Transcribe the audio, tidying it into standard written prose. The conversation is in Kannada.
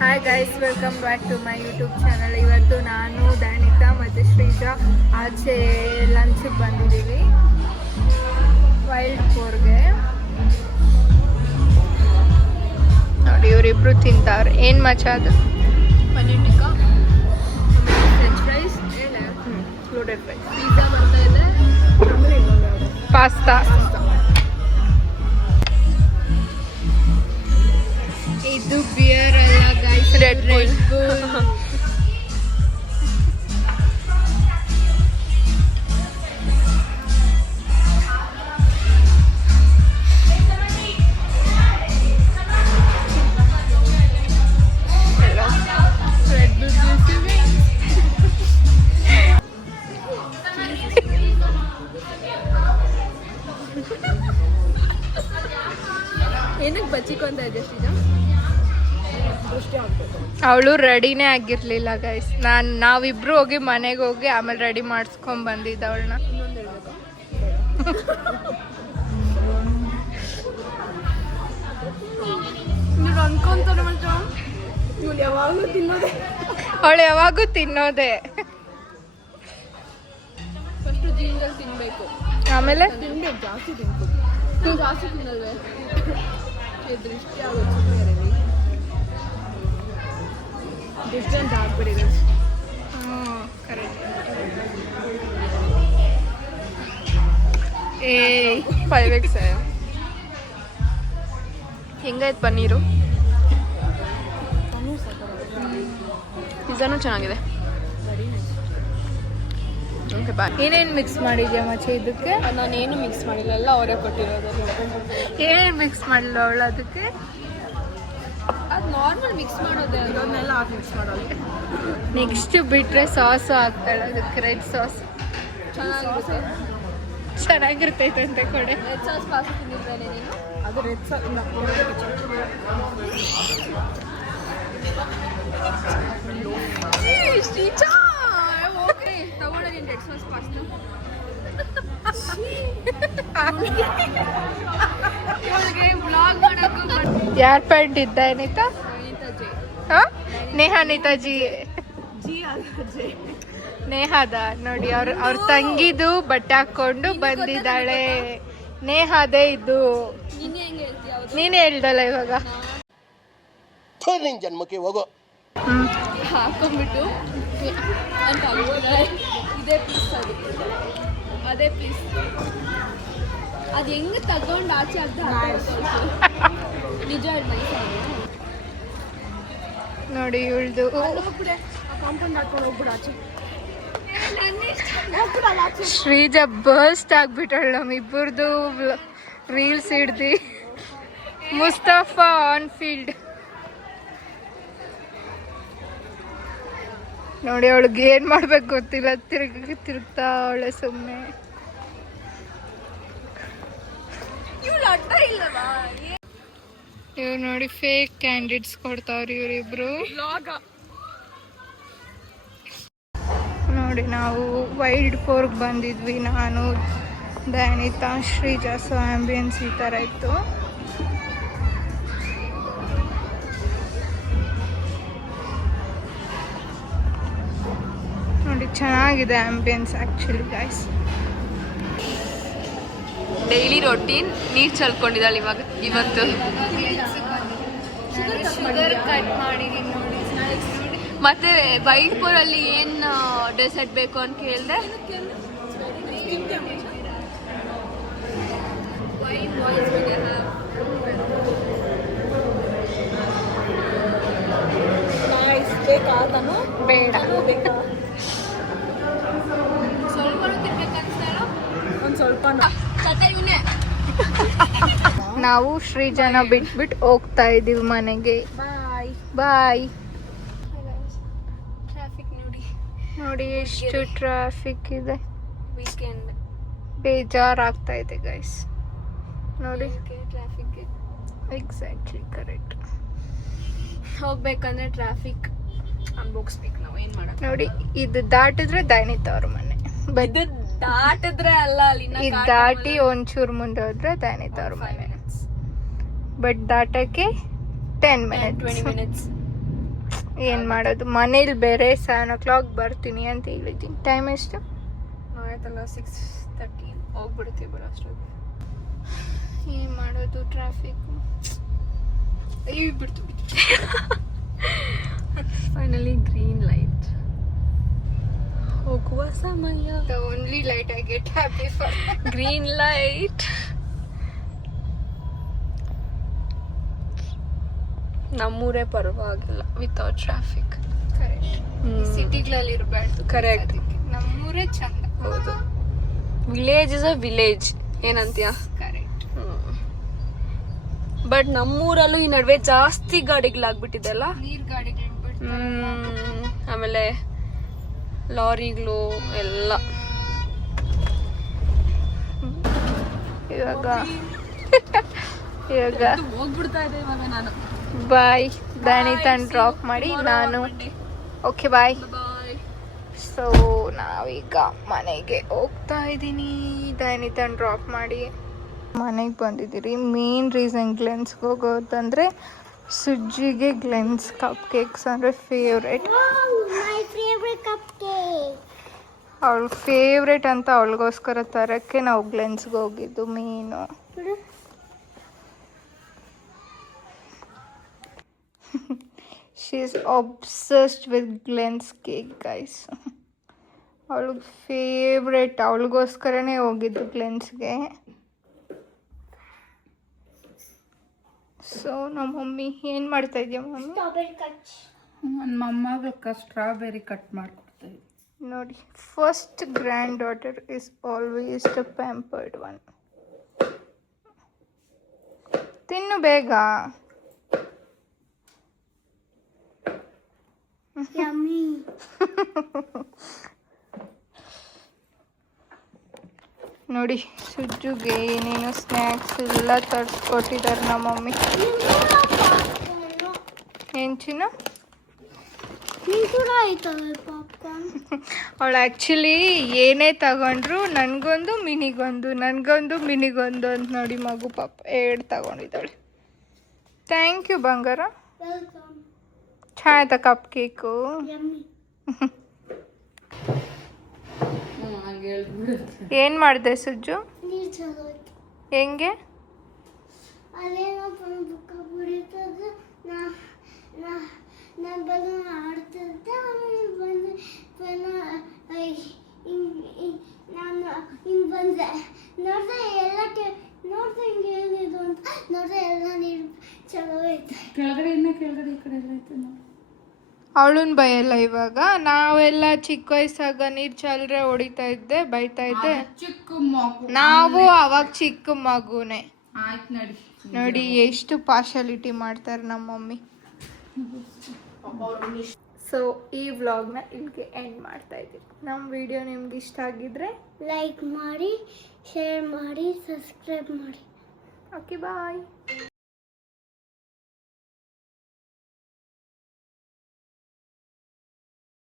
Hi guys, welcome back to my YouTube channel. ಇವತ್ತು ನಾನು ದಾನಿತಾ ಮತ್ತು ಶ್ರೀಜಾ ಆಚೆ ಲಂಚಿಗೆ ಬಂದಿದ್ದೀವಿ ವೈಲ್ಡ್ ಫೋರ್ಗೆ. ನೋಡಿ ಇವರಿಬ್ರು ತಿಂತಾವ್ರೆ. ಏನು ಮಚ ಅದು? ಪನ್ನೀರ್ ಟಿಕ್ಕಾ, ಫ್ರೆಂಚ್ ಫ್ರೈಸ್, ಫ್ಲೂಡೆಡ್ ಫ್ರೈಸ್, ಪಿಜ್ಜಾ ಬರ್ತಾ ಇದೆ, ಪಾಸ್ತಾ. ಇದು ಬಿಯರ್ ಅಲ್ಲ ಗೈಸ್, ರೆಡ್ ಬುಲ್. ಏನಕ್ಕೆ ಬಚ್ಚಿಕೊಂತ ಇದೆ ಶ್ರೀಜಾ? ಅವಳು ರೆಡಿನೇ ಆಗಿರ್ಲಿಲ್ಲ ಗೈಸ್. ನಾವಿಬ್ರು ಹೋಗಿ ಮನೆಗೆ ಹೋಗಿ ಆಮೇಲೆ ರೆಡಿ ಮಾಡಿಸ್ಕೊಂಡ್ ಬಂದಿದ್ದ ಅವಳನ್ನ. ನೀವು ಅನ್ಕೊಂತಾರೆ ಮಚ್ಚ, ಇವಳು ಯಾವಾಗಲೂ ತಿನ್ನೋದೆ. ಅವಳು ಯಾವಾಗೂ ತಿನ್ನೋದೆ. ಫಸ್ಟು ಜೀನ್ದಲ್ಲಿ ತಿನ್ನಬೇಕು, ಆಮೇಲೆ ತಿನ್ಬೇಕು, ಜಾಸ್ತಿ ತಿನ್ಬೇಕು. ಜಾಸ್ತಿ ತಿನ್ನಲ್ವೇ ದೃಷ್ಟಿ ಆಗುತ್ತೆ. ದೃಷ್ಟಿ ಅಂತ ಆಗ್ಬಿಡಿ. ಕರೆಕ್ಟ್. ಏ 5x ಹೆಂಗಾಯ್ತು ಪನ್ನೀರು? ಪಿಜ್ಜಾನು ಚೆನ್ನಾಗಿದೆ. Okay bye. ಏನೇನು ಮಿಕ್ಸ್ ಮಾಡಿದ್ಯಾ ಮಚ್ಚೆ ಇದಕ್ಕೆ? ನಾನೇನು ಮಿಕ್ಸ್ ಮಾಡಿಲ್ಲ, ಎಲ್ಲ ಅವರೇ ಕೊಟ್ಟಿರೋದು. ಏನೇನು ಮಿಕ್ಸ್ ಮಾಡಿಲ್ಲ ಅವಳು ಅದಕ್ಕೆ? ಅದು ನಾರ್ಮಲ್ ಮಿಕ್ಸ್ ಮಾಡೋದೇ, ಅದನ್ನೆಲ್ಲ ಹಾಕಿ ಮಿಕ್ಸ್ ಮಾಡೋದು. ನೆಕ್ಸ್ಟ್ ಬಿಟ್ರೆ ಸಾಸು ಹಾಕ್ತಾಳೆ ಅದಕ್ಕೆ, ರೆಡ್ ಸಾಸ್. ಚೆನ್ನಾಗಿರ್ತೈತೆ ಅಂತ ಕೊಡೆ. ರೆಡ್ ಸಾಸ್ ಪಾಸ್ತಾ ತಿಂದಿದ್ದೇನೆ ನೀನು? ಅದು ರೆಡ್ ಸಾಸ್ ಇಲ್ಲ, ಶ್ರೀಜಾ ಓಕೆ ತಗೊಳ್ಳ ನೀನು ರೆಡ್ ಸಾಸ್ ಪಾಸ್ತಾ. ಇವಳಿಗೆ ಬ್ಲಾಗ್ ಮಾಡೋಕ್ಕೂ ಯಾರ್ ಪ್ಯಾಂಟ್ ಇದ್ದ ಏನಿತಾ? ನೇಹಾನಿತಾಜಿ ನೇಹಾದ ನೋಡಿ, ಅವ್ರ ತಂಗಿದು ಬಟ್ಟೆ ಹಾಕೊಂಡು ಬಂದಿದ್ದಾಳೆ. ನೇಹಾದೇ ಇದು. ನೀನೇ ಹೆಂಗೆ ಹೇಳ್ತೀಯ? ನೀನೇ ಹೇಳ್ದಲ್ಲ ಇವಾಗ. ಜನ್ಮಕ್ಕೆ ಹೋಗೋ ಹಾಕೊಂಡ್ಬಿಟ್ಟು ಅಂತ ಇದೇ ಪೀಸ್, ಅದು ಅದೇ ಪೀಸ್. ಅದು ಹೆಂಗೆ ತಗೊಂಡು ಆಚೆ ಅರ್ಧ ನಿಜ ನೋಡಿ ಇವಳ್ದು. ಕಾಂಪೌಂಡ್ ಹಾಕೊಂಡು ಹೋಗ್ಬಿಡು ಆಚೆ. ಶ್ರೀಜಾ ಬರ್ಸ್ಟ್ ಆಗ್ಬಿಟ್ಟಳು ನಮ್ಮಿಬ್ಬರದು ರೀಲ್ಸ್ ಹಿಡ್ದು. ಮುಸ್ತಫಾ ಆನ್ ಫೀಲ್ಡ್ ನೋಡಿ. ಅವಳಿಗೆ ಏನ್ ಮಾಡ್ಬೇಕು ಗೊತ್ತಿಲ್ಲ, ತಿರುಗ್ತಾ ಅವಳೆ ಸುಮ್ಮನೆ. ಇವ್ರು ನೋಡಿ ಫೇಕ್ ಕ್ಯಾಂಡಿಡೇಟ್ಸ್ ಕೊಡ್ತಾವ್ರಿ ಇವರಿಬ್ರು. ನೋಡಿ ನಾವು ವೈಲ್ಡ್ ಫೋರ್ಗ್ ಬಂದಿದ್ವಿ, ನಾನು ದಾನಿತಾ ಶ್ರೀಜಾ. ಸೊ ಆಂಬಿಯನ್ಸ್ ಈ ಥರ ಇತ್ತು. ನೋಡಿ ಚೆನ್ನಾಗಿದೆ ambience actually guys. Daily routine ನೀರು ಚಲ್ಕೊಂಡಿದ್ದಾಳೆ ಇವತ್ತು. ಶುಗರ್ ಕಟ್ ಮಾಡಿದೀನಿ ನೋಡಿ. ಮತ್ತೆ ವೈಲ್ಡ್ಪುರಲ್ಲಿ ಏನು ಡೆಸರ್ಟ್ ಬೇಕು ಅಂತ ಕೇಳಿದೆ. ಬೇಡ, ಸ್ವಲ್ಪ ತಿನ್ಬೇಕನ್ಸ್ತಾರೋ ಒಂದು ಸ್ವಲ್ಪ. ನಾವು ಶ್ರೀಜನ ಬಿಟ್ಬಿಟ್ಟು ಹೋಗ್ತಾ ಇದೀವಿ ಮನೆಗೆ. ಬಾಯ್ ಬಾಯ್. ಟ್ರಾಫಿಕ್ ನೋಡಿ ಎಷ್ಟು ಟ್ರಾಫಿಕ್ ಇದೆ. ವೀಕೆಂಡ್ ಬೇಜಾರಾಗ್ತಾ ಇದೆ ಗೈಸ್ ನೋಡಿ. Traffic exactly correct. ಹೋಗ್ಬೇಕಂದ್ರೆ ಟ್ರಾಫಿಕ್ ಅನ್ಭೋಗಿಸ್ಬೇಕು ನಾವು. ಏನು ಮಾಡೋದು ನೋಡಿ, ಇದು ದಾಟಿದ್ರೆ ದಾನಿತಾ ಅವ್ರ ಮನೆ. ದಾಟಿದ್ರೆ ಅಲ್ಲ, ಅಲ್ಲಿ ಇದು ದಾಟಿ ಒಂಚೂರು ಮುಂದೆ ಹೋದ್ರೆ ದಾನಿತಾ ಅವ್ರ ಮನೆ. ಬಟ್ ದಾಟಕ್ಕೆ 10 minutes. 20 minutes. ಏನು ಮಾಡೋದು, ಮನೇಲಿ ಬೇರೆ 7 o'clock ಬರ್ತೀನಿ ಅಂತ ಹೇಳಿದ್ದೀನಿ. ಟೈಮ್ ಎಷ್ಟು ಆಯ್ತಲ್ಲ 6:30 ಹೋಗ್ಬಿಡ್ತೀವಿ ಬರೋ ಅಷ್ಟೊತ್ತಿಗೆ. ಏನು ಮಾಡೋದು, ಟ್ರಾಫಿಕ್ಕು ಬಿಡ್ತು ಫೈನಲಿ ಗ್ರೀನ್ ಲೈಟ್. ಹೋಗುವ ಸಮಯ. The only light I get happy for. Green light. ನಮ್ಮೂರೇ ಪರವಾಗಿಲ್ಲ ವಿತೌಟ್ ಟ್ರಾಫಿಕ್. ಸಿಟಿಗಳಲ್ಲಿ ಇರಬಾರ್ದು. ಕರೆಕ್ಟ್. ನಮ್ಮೂರೇ ಚಂದ. ಹೌದು, ವಿಲೇಜ್ ಇಸ್ ಅ ವಿಲೇಜ್ ಏನಂತೀಯ. ಕರೆಕ್ಟ್. ಬಟ್ ನಮ್ಮೂರಲ್ಲೂ ಈ ನಡುವೆ ಜಾಸ್ತಿ ಗಾಡಿಗಳಾಗ್ಬಿಟ್ಟಿದೆ ಅಲ್ಲ. ನೀರ್ ಗಾಡಿಗಳು ಆಮೇಲೆ ಲಾರಿಗಳು ಎಲ್ಲ. ಇವಾಗ ಹೋಗ್ಬಿಡ್ತಾ ಇದೆ ಇವಾಗ ನಾನು. ಬಾಯ್. ದಾನಿತನ್ ಡ್ರಾಪ್ ಮಾಡಿ ನಾನು. Okay bye. ಸೊ ನಾವೀಗ ಮನೆಗೆ ಹೋಗ್ತಾ ಇದ್ದೀನಿ. ದಾನಿತನ್ ಡ್ರಾಪ್ ಮಾಡಿ ಮನೆಗೆ ಬಂದಿದ್ದೀರಿ. ಮೇನ್ ರೀಸನ್ ಗ್ಲೆನ್ಸ್ಗೆ ಹೋಗೋದಂದರೆ ಸುಜ್ಜಿಗೆ ಗ್ಲೆನ್ಸ್ ಕಪ್ ಕೇಕ್ಸ್ ಅಂದರೆ ಫೇವ್ರೇಟ್. ಅವಳ ಫೇವ್ರೇಟ್ ಅಂತ ಅವಳಿಗೋಸ್ಕರ ತರೋಕ್ಕೆ ನಾವು ಗ್ಲೆನ್ಸ್ಗೆ ಹೋಗಿದ್ದು main. She is obsessed with Glens cake guys. ಅವಳಿಗೆ ಫೇವ್ರೇಟ್, ಅವಳಿಗೋಸ್ಕರನೇ ಹೋಗಿದ್ದು ಗ್ಲೆನ್ಸ್ಗೆ. ಸೊ ನಮ್ಮ ಮಮ್ಮಿ ಏನು ಮಾಡ್ತಾ ಇದೆಯಾ ಮಮ್ಮಿ? ನನ್ನ ಮೊಮ್ಮಗ ಸ್ಟ್ರಾಬೆರಿ ಕಟ್ ಮಾಡಿಕೊಡ್ತಾ ಇದ್ದೆ. ನೋಡಿ, first grand daughter is always the pampered one. ತಿನ್ನು ಬೇಗ. ನೋಡಿ, ಸುಜ್ಜುಗೆ ಏನೇನು ಸ್ನ್ಯಾಕ್ಸ್ ಎಲ್ಲ ತರಿಸ್ಕೊಟ್ಟಿದ್ದಾರೆ ನಮ್ಮ ಮಮ್ಮಿ. ಏನು ಚಿನ್ನ? ಅವಳು ಆ್ಯಕ್ಚುಲಿ ಏನೇ ತಗೊಂಡ್ರು ನನಗೊಂದು ಮಿನಿಗೊಂದು ಮಿನಿಗೊಂದು ಅಂತ ನೋಡಿ ಮಗು ಪಾಪ 2 ತಗೊಂಡಿದ್ದಾಳೆ. ಥ್ಯಾಂಕ್ ಯು ಬಂಗಾರ. ಚೆನ್ನಾಯ್ತಾ ಕಪ್ ಕೇಕು? ಏನು ಮಾಡಿದೆ ಸುಜ್ಜು? ಹೆಂಗೆ? ಅವಳನ್ ಭಯಲ್ಲ ಇವಾಗ. ನಾವೆಲ್ಲ ಚಿಕ್ಕ ವಯಸ್ಸಾಗ ನೀರು ಚಲ್ರೆ ಹೊಡಿತಾ ಇದ್ದೆ, ಬೈತಾ ಇದ್ದೆ. ನಾವು ಅವಾಗ ಚಿಕ್ಕ ಮಗುನೇ. ನೋಡಿ ಎಷ್ಟು ಪಾರ್ಶಾಲಿಟಿ ಮಾಡ್ತಾರೆ ನಮ್ಮ ಮಮ್ಮಿ. ಸೊ ಈ ವ್ಲಾಗ್ನ ಇಲ್ಲಿಗೆ ಎಂಡ್ ಮಾಡ್ತಾ ಇದ್ದೀವಿ. ನಮ್ಮ ವಿಡಿಯೋ ನಿಮ್ಗೆ ಇಷ್ಟ ಆಗಿದ್ರೆ ಲೈಕ್ ಮಾಡಿ, ಶೇರ್ ಮಾಡಿ, ಸಬ್ಸ್ಕ್ರೈಬ್ ಮಾಡಿ. ಓಕೆ ಬಾಯ್.